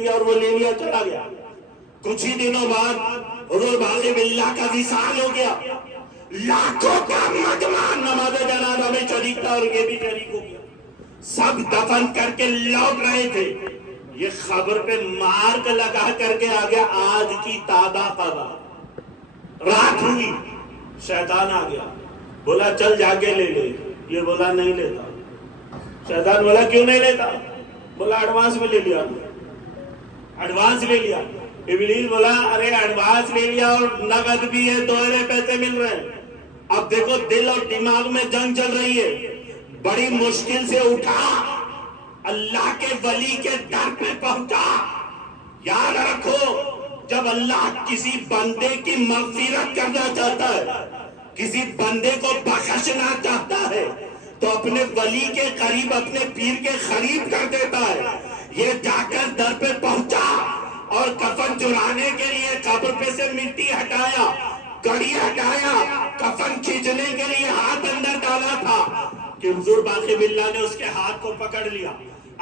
دیا اور وہ لے لیا چلا گیا. کچھ ہی دنوں بعد حضور باقی باللہ کا وصال ہو گیا. لاکھوں کا مجمع نماز جنازہ میں شریک تھا اور یہ بھی شریک ہو گیا. سب دفن کر کے لوٹ رہے تھے. یہ خبر پہ مارک لگا کر کے آ گیا آج کی تازہ خبر. رات ہوئی شیطان آ گیا, بولا چل جا کے لے لے. یہ بولا نہیں لیتا. شیطان بولا کیوں نہیں لیتا؟ بولا ایڈوانس میں لے لیا. ایڈوانس لے لیا. ابلیس بولا ارے ایڈوانس لے لیا اور نقد بھی ہے, دوہرے پیسے مل رہے ہیں. اب دیکھو دل اور دماغ میں جنگ چل رہی ہے. بڑی مشکل سے اٹھا, اللہ کے ولی کے در پہ پہنچا. یاد رکھو جب اللہ کسی بندے کی مغفرت کرنا چاہتا ہے, کسی بندے کو بخشنا چاہتا ہے, تو اپنے ولی کے قریب, اپنے پیر کے قریب کر دیتا ہے. یہ جا کر در پہ پہنچا اور کفن چرانے کے لیے قبر پہ سے مٹی ہٹایا, کڑی ہٹایا, کفن کھینچنے کے لیے ہاتھ اندر ڈالا تھا کہ حضور باقی باللہ نے اس کے ہاتھ کو پکڑ لیا.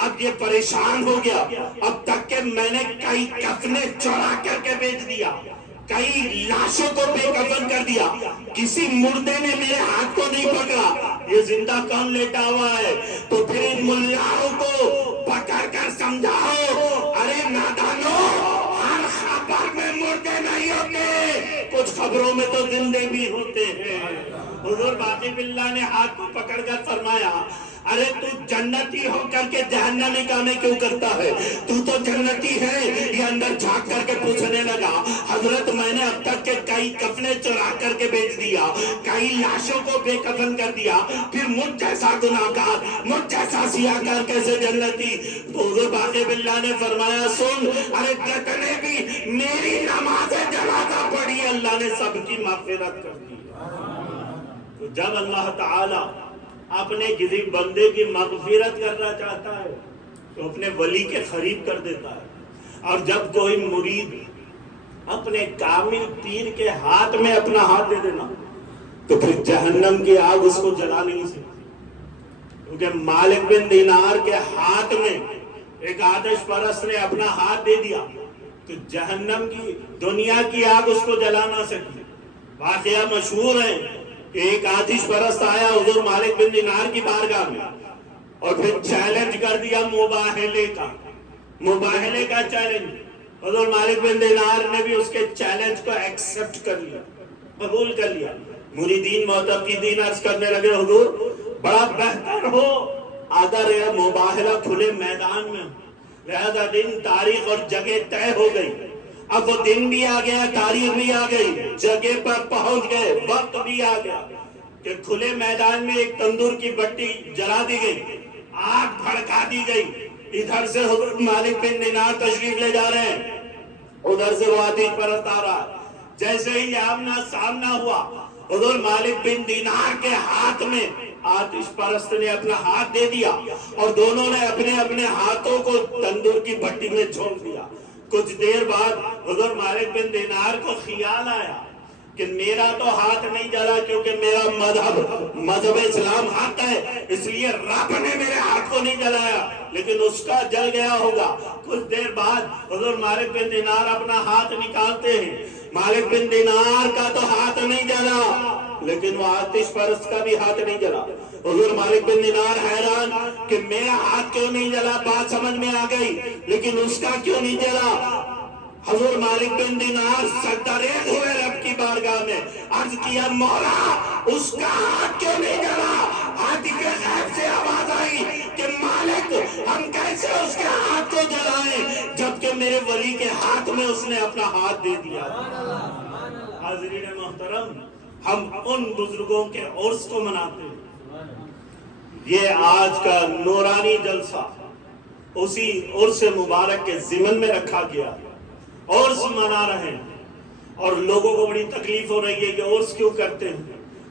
اب یہ پریشان ہو گیا, اب تک کہ میں نے کئی کفنے چورا کر کے بیچ دیا, کئی لاشوں کو بے کفن کر دیا, کسی مردے نے میرے ہاتھ کو نہیں پکڑا. یہ زندہ کون لیٹا ہوا ہے؟ تو پھر ان ملاؤں کو پکڑ کر سمجھاؤ, ارے نادانو, ہر خبر میں مردے نہیں ہوتے, کچھ خبروں میں تو زندے بھی ہوتے ہیں. حضور باقی باللہ نے ہاتھ کو پکڑ کر فرمایا ارے تو جنتی ہو کر کے جہنمی کامیں کیوں کرتا ہے؟ تو جنتی ہے. یہ اندر جھانک کر کے پوچھنے لگا حضرت میں نے اب تک کے کئی کفنے چرا کر کے بیچ دیا, کئی لاشوں کو بے کفن کر دیا, پھر مجھ جیسا گناہگار, مجھ جیسا سیاہکار کیسے جنتی؟ تو حضور باقی باللہ نے فرمایا سن, ارے جتنے بھی میری نماز جنازہ پڑھی اللہ نے سب کی مغفرت کر دی. تو جب اللہ تعالی اپنے کسی بندے کی مغفرت کرنا چاہتا ہے تو اپنے ولی کے قریب کر دیتا ہے. اور جب کوئی مرید اپنے کامل پیر کے ہاتھ میں اپنا ہاتھ دے دینا تو پھر جہنم کی آگ اس کو جلا نہیں سکتی. کیونکہ مالک بن دینار کے ہاتھ میں ایک آتش پرست نے اپنا ہاتھ دے دیا تو جہنم کی, دنیا کی آگ اس کو جلا نہ سکی. واقعہ مشہور ہے کہ ایک آتش پرست آیا حضور مالک بن دینار کی بارگاہ میں اور پھر چیلنج کر دیا مباہلے کا چیلنج. حضور مالک بن دینار نے بھی اس کے چیلنج کو ایکسپٹ کر لیا, قبول کر لیا. مریدین معتقدین عرض کرنے لگے حضور بڑا بہتر ہو اگر یہ مباہلہ کھلے میدان میں, لہذا دن تاریخ اور جگہ طے ہو گئی. اب وہ دن بھی آ گیا, تاریخ بھی آ گئی, جگہ پر پہنچ گئے, وقت بھی آ گیا کہ کھلے میدان میں ایک تندور کی بٹی جلا دی گئی, آگ بھڑکا دی گئی. ادھر سے حضرت مالک بن دینار تشریف لے جا رہے ہیں, ادھر سے وہ آتش پرست آ رہا. جیسے ہی آمنا سامنا ہوا حضور مالک بن دینار کے ہاتھ میں آتش پرست نے اپنا ہاتھ دے دیا اور دونوں نے اپنے اپنے ہاتھوں کو تندور کی بٹی میں جھونک دیا. کچھ دیر بعد حضور مالک بن دینار کو خیال آیا کہ میرا تو ہاتھ نہیں جلا کیونکہ میرا مذہب اسلام ہاتھ ہے, اس لیے رب نے میرے ہاتھ کو نہیں جلایا, لیکن اس کا جل گیا ہوگا. کچھ دیر بعد حضور مالک بن دینار اپنا ہاتھ نکالتے ہیں, مالک بن دینار کا تو ہاتھ نہیں جلا لیکن وہ آتش پرست کا بھی ہاتھ نہیں جلا. حضور مالک بن دینار حیران کہ میرا ہاتھ کیوں نہیں جلا, بات سمجھ میں آ گئی, لیکن اس کا کیوں نہیں جلا. حضور مالک بن دینار سجدہ ریز ہوئے رب کی بارگاہ میں, عرض کیا مولا اس کا ہاتھ کیوں نہیں جلا. ہاتھ کے غیب سے آواز آئی کہ مالک ہم کیسے اس کے ہاتھ کو جلائیں جبکہ میرے ولی کے ہاتھ میں اس نے اپنا ہاتھ دے دیا. حاضرین محترم, ہم ان بزرگوں کے عرس کو مناتے ہیں. یہ آج کا نورانی جلسہ اسی عرس مبارک کے ضمن میں رکھا گیا, عرس منا رہے ہیں اور لوگوں کو بڑی تکلیف ہو رہی ہے کہ عرس کیوں کرتے ہیں.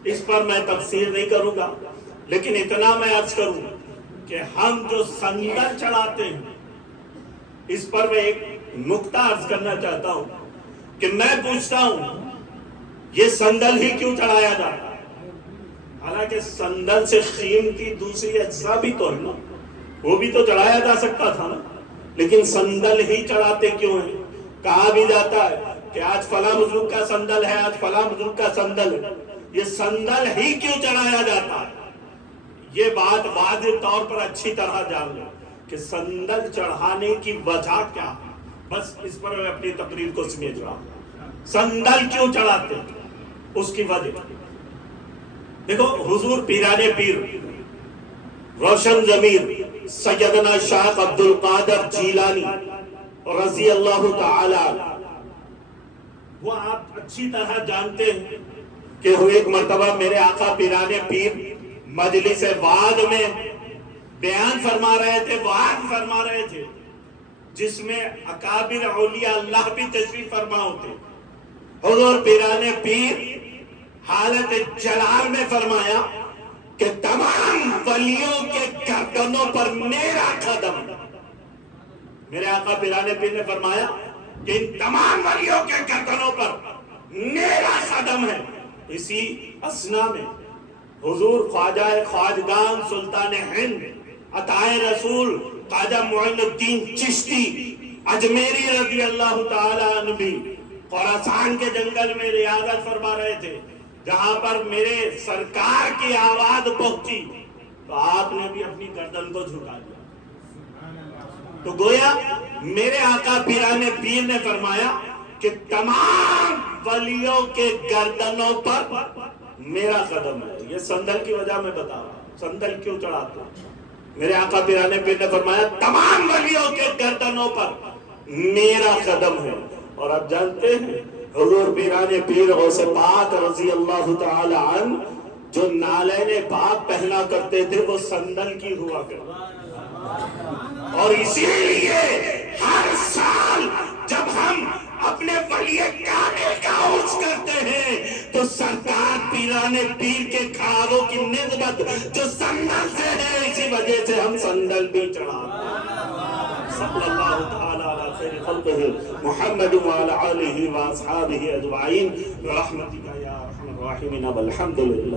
اس پر میں تفسیر نہیں کروں گا, لیکن اتنا میں عرض کروں کہ ہم جو سندل چڑھاتے ہیں اس پر میں ایک نقطہ عرض کرنا چاہتا ہوں کہ میں پوچھتا ہوں یہ سندل ہی کیوں چڑھایا جاتا ہے؟ حالانکہ سندل سے قیمتی دوسری اجزاء بھی تو ہے نا, وہ بھی تو چڑھایا جا سکتا تھا نا. لیکن سندل ہی چڑھاتے کیوں ہیں؟ کہا بھی جاتا ہے کہ آج فلاں بزرگ کا سندل ہے، آج فلاں بزرگ کا سندل ہے، یہ سندل ہی کیوں چڑھایا جاتا ہے؟ یہ بات واضح طور پر اچھی طرح جان لو کہ سندل چڑھانے کی وجہ کیا ہے۔ بس اس پر میں اپنی تقریر کو سمیٹ رہا ہوں۔ سندل کیوں چڑھاتے ہیں اس کی وجہ دیکھو، حضور پیران پیر روشن ضمیر سیدنا شیخ عبد القادر جیلانی رضی اللہ تعالی عنہ، وہ آپ اچھی طرح جانتے ہیں کہ وہ ایک مرتبہ میرے آقا پیران پیر مجلس وعظ میں بیان فرما رہے تھے، وعظ فرما رہے تھے، جس میں اکابر اولیاء اللہ بھی تشریف فرما ہوتے۔ حضور پیران پیر حالت جلال میں فرمایا کہ تمام ولیوں کے گردنوں پر میرا قدم۔ میرے آقا پیران پیر نے فرمایا کہ ان تمام ولیوں کے گردنوں پر میرا قدم ہے۔ اسی اثنا میں حضور خواجہ خواجگان سلطان ہند عطائے رسول خواجہ معین الدین چشتی اجمیری رضی اللہ تعالی عنہ بھی خراسان کے جنگل میں ریاضت فرما رہے تھے، جہاں پر میرے سرکار کی آواز پہنچی تو آپ نے بھی اپنی گردن کو جھکا دیا۔ تو گویا میرے آقا پیران پیر نے فرمایا کہ تمام ولیوں کے گردنوں پر میرا قدم ہے۔ یہ سندل کی وجہ میں بتا رہا ہوں، سندل کیوں چڑھاتے ہیں۔ میرے آقا پیران پیر نے فرمایا تمام ولیوں کے گردنوں پر میرا قدم ہے۔ اور اب جانتے ہیں حضور پیران پیر غوث پاک رضی اللہ تعالی عنہ جو نالین پاک پہنا کرتے تھے وہ سندل کی ہوا کرتے، اور اسی لیے ہر سال جب ہم اپنے ولی کامل کا عرس کرتے ہیں تو سرکار پیران پیر کے کھاروں کی نسبت جو سندل سے ہے، اسی وجہ سے ہم سندل بھی چڑھاتے ہیں۔ صلی اللہ تعالی علی خیر خلقہ محمد وعلی آلہ واصحابہ اجمعین برحمتک یا ارحم الراحمین والحمد للہ۔